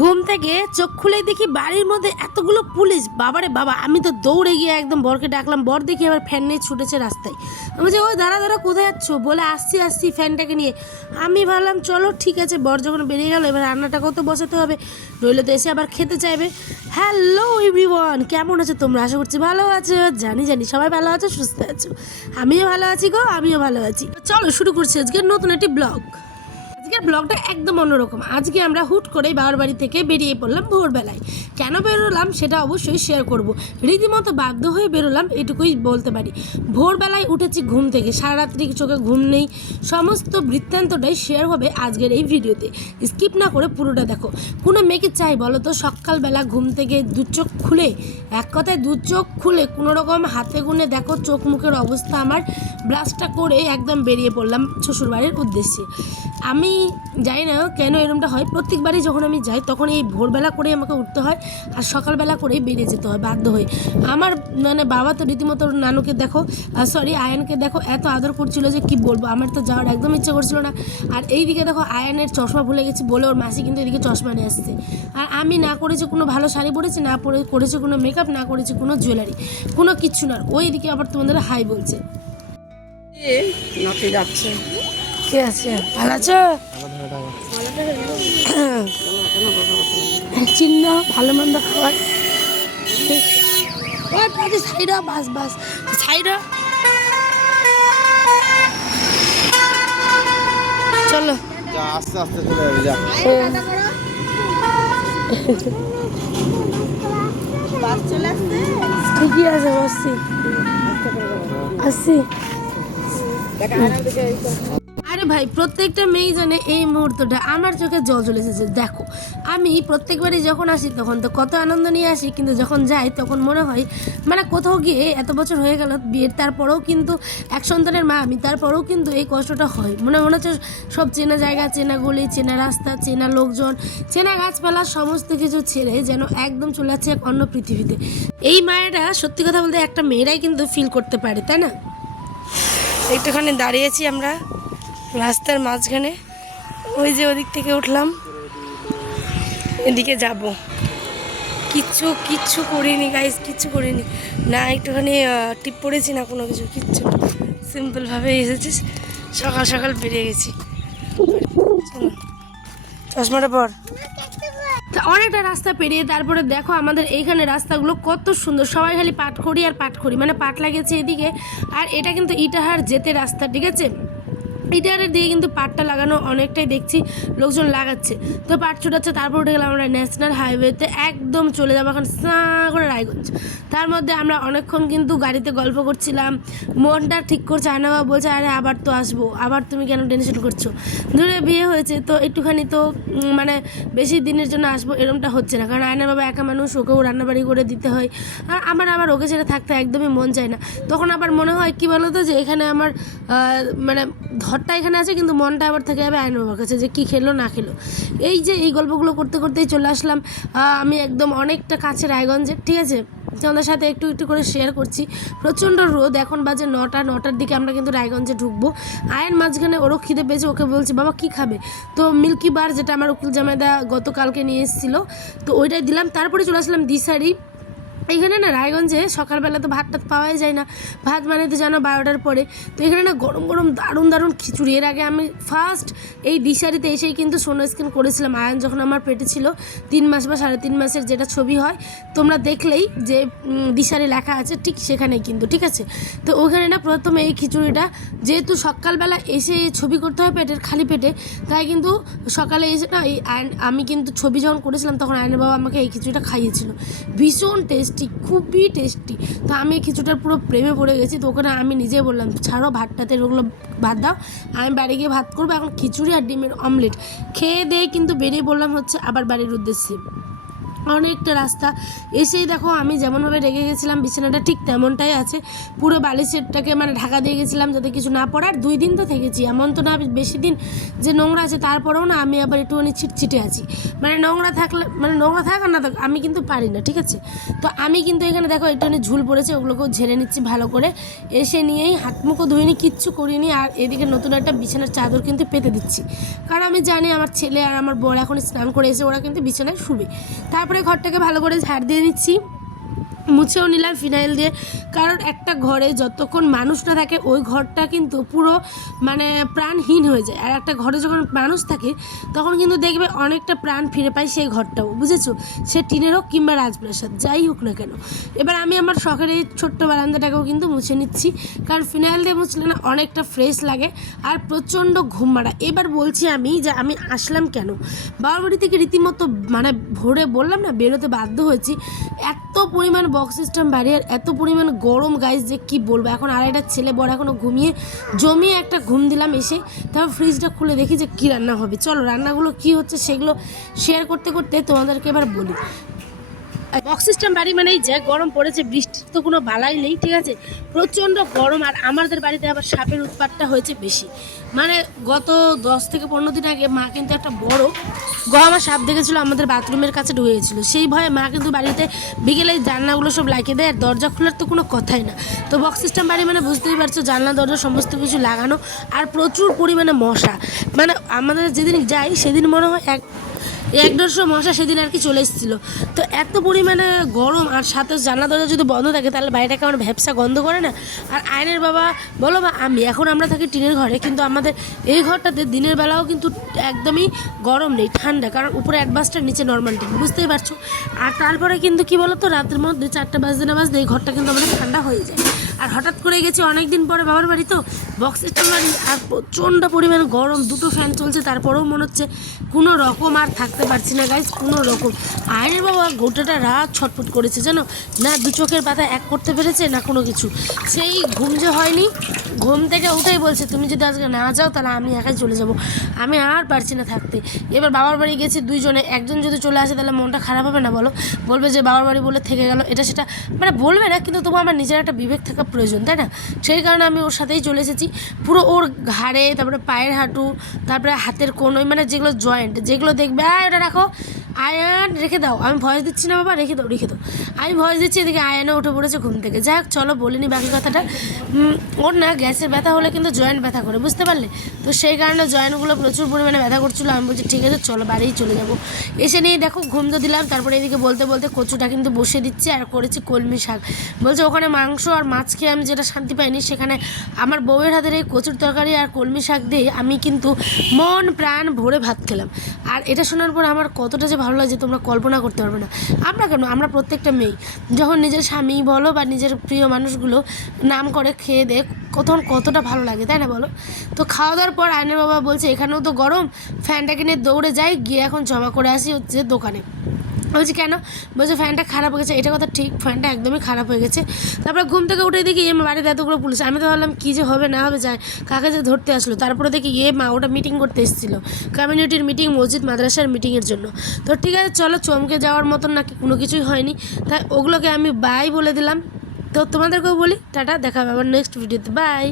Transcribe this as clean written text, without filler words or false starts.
ঘুম থেকে চোখ খুলে দেখি বাড়ির মধ্যে এতগুলো পুলিশ। বাবারে বাবা, আমি তো দৌড়ে গিয়ে একদম বরকে ডাকলাম। বর দেখি আবার ফ্যান নিয়ে ছুটেছে রাস্তায়। আমি যে ওই দাঁড়া দাঁড়া, কোথায় যাচ্ছ? বলে আসছি আসছি ফ্যানটাকে নিয়ে। আমি ভাবলাম চলো ঠিক আছে, বর যখন বেরিয়ে গেল এবার রান্নাটাকেও তো বসাতে হবে, নইলে তো এসে আবার খেতে চাইবে। হ্যালো এভরিওয়ান, কেমন আছো তোমরা? আশা করছি ভালো আছো। জানি জানি সবাই ভালো আছো, সুস্থ আছো। আমিও ভালো আছি গো, আমিও ভালো আছি। চলো শুরু করছি আজকে নতুন একটি ব্লগ। আজকের ব্লগটা একদম অন্যরকম। আজকে আমরা হুট করে বাবার বাড়ি থেকে বেরিয়ে পড়লাম ভোরবেলায়। কেন বেরোলাম সেটা অবশ্যই শেয়ার করব। রীতিমতো বাধ্য হয়ে বেরোলাম, এটুকুই বলতে পারি। ভোরবেলায় উঠেছি ঘুম থেকে, সারা রাত্রি চোখে ঘুম নেই। সমস্ত বৃত্তান্তটাই শেয়ার হবে আজকের এই ভিডিওতে। স্কিপ না করে পুরোটা দেখো। কোনো মেয়েকে চাই বলো তো সকালবেলা ঘুম থেকে দু চোখ খুলে, এক কথায় দু চোখ খুলে কোনো রকম হাতে গুনে দেখো চোখ মুখের অবস্থা আমার, ব্রাশটা করে একদম বেরিয়ে পড়লাম শ্বশুরবাড়ির উদ্দেশ্যে। আমি জানি না কেন এরকমটা হয়, প্রত্যেকবারই যখন আমি যাই তখন এই ভোরবেলা করে আমাকে উঠতে হয় আর সকালবেলা করেই বেরিয়ে যেতে হয় বাধ্য হয়ে। আমার মানে বাবা তো রীতিমতো নানুকে দেখো, সরি আয়ানকে দেখো, এত আদর করছিল যে কি বলবো। আমার তো যাওয়ার একদম ইচ্ছা করছিল না। আর এইদিকে দেখো আয়ানের চশমা ভুলে গেছি বলে ওর মাসি কিন্তু এদিকে চশমা নিয়ে আসছে। আর আমি না করেছি কোনো ভালো শাড়ি পরেছি, না করেছি কোনো মেকআপ, না করেছি কোনো জুয়েলারি, কোনো কিচ্ছু না। ওই দিকে আবার তোমাদের হাই বলছে। নাতি যাচ্ছে। কে আছে? ভালো আছো? চিহ্ন ভালো মন্দ খাবার। সাইডা বাস বাস সাইডা, চলো আস্তে আস্তে চলে যাবে, যা। ঠিকই আছে, বসছি আসছি। আরে ভাই, প্রত্যেকটা মেয়েই জানে এই মুহূর্তটা আমার চোখে জল চলে এসেছে। দেখো আমি প্রত্যেকবারই যখন আসি তখন তো কত আনন্দ নিয়ে আসি, কিন্তু যখন যাই তখন মনে হয় মানে কোথাও গিয়ে এত বছর হয়ে গেল বিয়ের, তারপরেও কিন্তু এক সন্তানের মা আমি, তারপরেও কিন্তু এই কষ্টটা হয়। মনে হচ্ছে সব চেনা জায়গা, চেনা গলি, চেনা রাস্তা, চেনা লোকজন, চেনা গাছপালা সমস্ত কিছু ছেড়ে যেন একদম চলে যাচ্ছে এক অন্য পৃথিবীতে। এই মায়েরা সত্যি কথা বলতে একটা মেয়েরাই কিন্তু ফিল করতে পারে, তাই না? একটুখানি দাঁড়িয়েছি আমরা রাস্তার মাঝখানে, ওই যে ওদিক থেকে উঠলাম, এদিকে যাব। কিচ্ছু কিচ্ছু করিনি গাইস, কিচ্ছু করিনি না, একটুখানি টিপ পড়েছি না কোনো কিছু, কিচ্ছু সিম্পলভাবে এসেছিস। সকাল সকাল বেরিয়ে গেছি। চশমাটা পর। অনেকটা রাস্তা পেরিয়ে তারপরে দেখো আমাদের এইখানে রাস্তাগুলো কত সুন্দর, সবাই খালি পাটখড়ি আর পাটখড়ি, মানে পাট লাগিয়েছে এদিকে। আর এটা কিন্তু ইটাহার যেতে রাস্তা, ঠিক আছে? ইটাহারের দিকে কিন্তু পাটটা লাগানো অনেকটাই দেখছি লোকজন লাগাচ্ছে, তো পাট ছুটাচ্ছে। তারপর উঠে গেলাম আমরা ন্যাশনাল হাইওয়েতে, একদম চলে যাবো এখন করে রায়গঞ্জ। তার মধ্যে আমরা অনেকক্ষণ কিন্তু গাড়িতে গল্প করছিলাম, মনটা ঠিক করছে। আয়নাবা বলছে আরে আবার তো আসবো, আবার তুমি কেন টেনশন করছো? ধরে বিয়ে হয়েছে তো একটুখানি তো মানে বেশি দিনের জন্য আসবো এরমটা হচ্ছে না, কারণ আয়নার বাবা একা মানুষ, ওকেও রান্নাবাড়ি করে দিতে হয়। আর আবার ওকে ছেড়ে থাকতে একদমই মন চায় না। তখন আবার মনে হয় কি বলো তো, যে এখানে আমার মানে ঘরটা এখানে আছে কিন্তু মনটা আবার থেকে যাবে আয়নার বাবার কাছে, যে কী খেলো না খেলো। এই যে এই গল্পগুলো করতে করতেই চলে আসলাম আমি একদম অনেকটা কাছে রায়গঞ্জের, ঠিক আছে? তোমাদের সাথে একটু একটু করে শেয়ার করছি। প্রচণ্ড রোদ, এখন বাজে 9টার দিকে আমরা কিন্তু রায়গঞ্জে ঢুকবো। আয়ের মাঝখানে ওরও খিদে পেয়েছে, ওকে বলছি বাবা কী খাবে? তো মিল্কি বার, যেটা আমার উকিল জামাইদা গতকালকে নিয়ে এসেছিলো, তো ওইটাই দিলাম। তারপরে চলে আসলাম দিশারি। এখানে না রায়গঞ্জে সকালবেলা তো ভাত টাত পাওয়াই যায় না, ভাত মানে তো জানো 12টার পরে। তো এখানে না গরম গরম দারুণ দারুণ খিচুড়ি। এর আগে আমি ফার্স্ট এই দিশারিতে এসেই কিন্তু সোনো স্ক্যান করেছিলাম, আয়ন যখন আমার পেটে ছিল 3 মাস বা 3.5 মাসের, যেটা ছবি হয় তোমরা দেখলেই যে দিশারি লেখা আছে ঠিক সেখানেই কিন্তু, ঠিক আছে? তো ওখানে না প্রথমে এই খিচুড়িটা, যেহেতু সকালবেলা এসে ছবি করতে হয় পেটের খালি পেটে, তাই কিন্তু সকালে এসে না এই আমি কিন্তু ছবি যখন করেছিলাম তখন আয়নের বাবা আমাকে এই খিচুড়িটা খাইয়েছিল। ভীষণ টেস্টি, খুবই টেস্টি। তো আমি এই খিচুড়িটার পুরো প্রেমে পড়ে গেছি। তো ওখানে আমি নিজেই বললাম ছাড়ো ভাতটাতে, ওগুলো ভাত দাও, আমি বাড়ি গিয়ে ভাত করবো। এখন খিচুড়ি আর ডিমের অমলেট খেয়ে দিয়ে কিন্তু বেরিয়ে পড়লাম হচ্ছে আবার বাড়ির উদ্দেশ্যে। অনেকটা রাস্তা এসেই দেখো আমি যেমনভাবে রেগে গেছিলাম বিছানাটা ঠিক তেমনটাই আছে, পুরো বালিশেরটাকে মানে ঢাকা দিয়ে গেছিলাম যাতে কিছু না পড়ার। 2 দিন তো থেকেছি, এমন তো না বেশি দিন যে নোংরা আছে, তারপরেও না আমি আবার একটুখানি ছিটছিটে আছি। মানে নোংরা থাকলে মানে নোংরা থাক আর না থাক আমি কিন্তু পারি না, ঠিক আছে। তো আমি কিন্তু এখানে দেখো একটুখানি ঝুল পড়েছে, ওগুলোকেও ঝেড়ে নিচ্ছি ভালো করে। এসে নিয়েই হাত মুখও ধুইনি, কিচ্ছু করিনি। আর এদিকে নতুন একটা বিছানার চাদর কিন্তু পেতে দিচ্ছি, কারণ আমি জানি আমার ছেলে আর আমার বর এখন স্নান করে এসে ওরা কিন্তু বিছানায় শুবে। তারপরে ঘরটাকে ভালো করে ঝাড় দিয়ে নিচ্ছি, মুছেও নিলাম ফিনাইল দিয়ে। কারণ একটা ঘরে যতক্ষণ মানুষ না থাকে ওই ঘরটা কিন্তু পুরো মানে প্রাণহীন হয়ে যায়, আর একটা ঘরে যখন মানুষ থাকে তখন কিন্তু দেখবে অনেকটা প্রাণ ফিরে পায় সেই ঘরটাও, বুঝেছো। সে টিনের হোক কিংবা রাজপ্রাসাদ যাই হোক না কেন। এবার আমি আমার শখের এই ছোট্ট বারান্দাটাকেও কিন্তু মুছে নিচ্ছি, কারণ ফিনাইল দিয়ে মুছলে না অনেকটা ফ্রেশ লাগে। আর প্রচণ্ড ঘুম মারা। এবার বলছি আমি যে আমি আসলাম কেন, বাবার বাড়ি থেকে রীতিমতো মানে ভোরে বললাম না বেরোতে বাধ্য হয়েছি। এত পরিমাণ বক্স সিস্টেম বাড়ি আর এত পরিমাণ গরম গাইস যে কি বলবো। এখন আড়াইটা ছেলে বড় এখনও ঘুমিয়ে জমিয়ে একটা ঘুম দিলাম এসে। তারপর ফ্রিজটা খুলে দেখি যে কী রান্না হবে। চলো রান্নাগুলো কি হচ্ছে সেগুলো শেয়ার করতে করতে তোমাদেরকে এবার বলি। বক্স সিস্টেম বাড়ি মানেই যে গরম পড়েছে, বৃষ্টির তো কোনো বালাই নেই, ঠিক আছে, প্রচণ্ড গরম। আর আমাদের বাড়িতে আবার সাপের উৎপাতটা হয়েছে বেশি। মানে গত 10 থেকে 15 দিন আগে মা কিন্তু একটা বড় গরমা সাপ দেখেছিলো, আমাদের বাথরুমের কাছে ঢুকেছিল। সেই ভয়ে মা কিন্তু বাড়িতে বিকেলে জানলাগুলো সব লাগিয়ে দেয়, আর দরজা খোলার তো কোনো কথাই না। তো বক্স সিস্টেম বাড়ি মানে বুঝতেই পারছো, জানলা দরজা সমস্ত কিছু লাগানো, আর প্রচুর পরিমাণে মশা। মানে আমাদের যেদিন যাই সেদিন মনে হয় 1-150 মশা সেদিন আর কি চলে এসেছিলো। তো এত পরিমাণে গরম, আর সাথে জানলা দরজা যদি বন্ধ থাকে তাহলে বাড়িটাকে আমার ভ্যাপসা গন্ধ করে না। আর আয়নের বাবা বলো বা আমি, এখন আমরা থাকি টিনের ঘরে, কিন্তু আমাদের এই ঘরটাতে দিনের বেলাও কিন্তু একদমই গরম নেই, ঠান্ডা, কারণ উপরে অ্যাডভান্সটার নিচে নর্মাল টিন, বুঝতেই পারছো। আর তারপরে কিন্তু কি বলো তো, রাতের মধ্যে 4টা বাজতে না বাজতে এই ঘরটা কিন্তু আমাদের ঠান্ডা হয়ে যায়। আর হঠাৎ করে গেছি অনেক দিন পরে বাবার বাড়ি, তো বক্স সিস্টেম বাড়ি, আর প্রচণ্ড পরিমাণ গরম, 2টো ফ্যান চলছে, তারপরেও মনে হচ্ছে কোনো রকম আর থাকতে পারছি না গাইজ, কোনো রকম। আয়নের বাবা গোটাটা রাত ছটফট করেছে জানো, না 2 চোখের পাতা এক করতে পেরেছে না কোনো কিছু। সেই ঘুম যে হয়নি, ঘুম থেকে উঠেই বলছে তুমি যদি আজকে না যাও তাহলে আমি একাই চলে যাব, আমি আর পারছি না থাকতে। এবার বাবার বাড়ি গেছি দুইজনে, একজন যদি চলে আসে তাহলে মনটা খারাপ হবে না বলো, বলবে যে বাবার বাড়ি বলে থেকে গেল, এটা সেটা মানে বলবে না, কিন্তু তবু আমার নিজের একটা বিবেক থাকা প্রয়োজন, তাই না। সেই কারণে আমি ওর সাথেই চলে এসেছি। পুরো ওর ঘাড়ে, তারপরে পায়ের হাঁটু, তারপরে হাতের কোনোই, মানে যেগুলো জয়েন্ট, যেগুলো দেখবে এটা রাখো, আয়ান রেখে দাও, আমি ভয়েস দিচ্ছি না বাবা, রেখে দাও রেখে দাও, আমি ভয়েস দিচ্ছি, এদিকে আয়ানে উঠে পড়েছে ঘুম থেকে। যাই হোক চলো বলিনি বাকি কথাটা। ওর না গ্যাসের ব্যথা হলে কিন্তু জয়েন্ট ব্যথা করে, বুঝতে পারলে। তো সেই কারণে জয়েন্টগুলো প্রচুর পরিমাণে ব্যথা করছিলো। আমি বলছি ঠিক আছে চলো বাড়িই চলে যাবো। এসে নিয়ে দেখো ঘুম তো দিলাম, তারপরে এদিকে বলতে বলতে কচুটা কিন্তু বসিয়ে দিচ্ছি, আর করেছি কলমি শাক। বলছে ওখানে মাংস আর মাছ খেয়ে আমি যেটা শান্তি পাইনি, সেখানে আমার বউয়ের হাতের এই কচুর তরকারি আর কলমি শাক দিয়ে আমি কিন্তু মন প্রাণ ভরে ভাত খেলাম। আর এটা শোনার পর আমার কতটা যে ভালো লাগছে তোমরা কল্পনা করতে পারবে না। আমরা কেন, আমরা প্রত্যেকটা মেয়ে যখন নিজের স্বামী বলো বা নিজের প্রিয় মানুষগুলো নাম করে খেয়ে দেখ তখন কতটা ভালো লাগে, তাই না বলো। তো খাওয়া দাওয়ার পর আয়নের বাবা বলছে এখানেও তো গরম, ফ্যানটাকে নিয়ে দৌড়ে যাই, গিয়ে এখন জমা করে আসি হচ্ছে দোকানে। বলছি কেন, বলছে ফ্যানটা খারাপ হয়ে গেছে। এটা কথা ঠিক, ফ্যানটা একদমই খারাপ হয়ে গেছে। তারপরে ঘুম থেকে উঠে দেখি বাড়িতে এতগুলো পুলিশ, আমি তো ভাবলাম কী যে হবে না হবে, যায় কাকে যে ধরতে আসলো। তারপরে দেখি মা ওটা মিটিং করতে এসেছিলো, কমিউনিটির মিটিং, মসজিদ মাদ্রাসার মিটিংয়ের জন্য। তো ঠিক আছে চলো, চমকে যাওয়ার মতন নাকি কোনো কিছুই হয়নি, তাই ওগুলোকে আমি বাই বলে দিলাম। তো তোমাদেরকেও বলি টাটা, দেখা হবে আবার নেক্সট ভিডিওতে, বাই।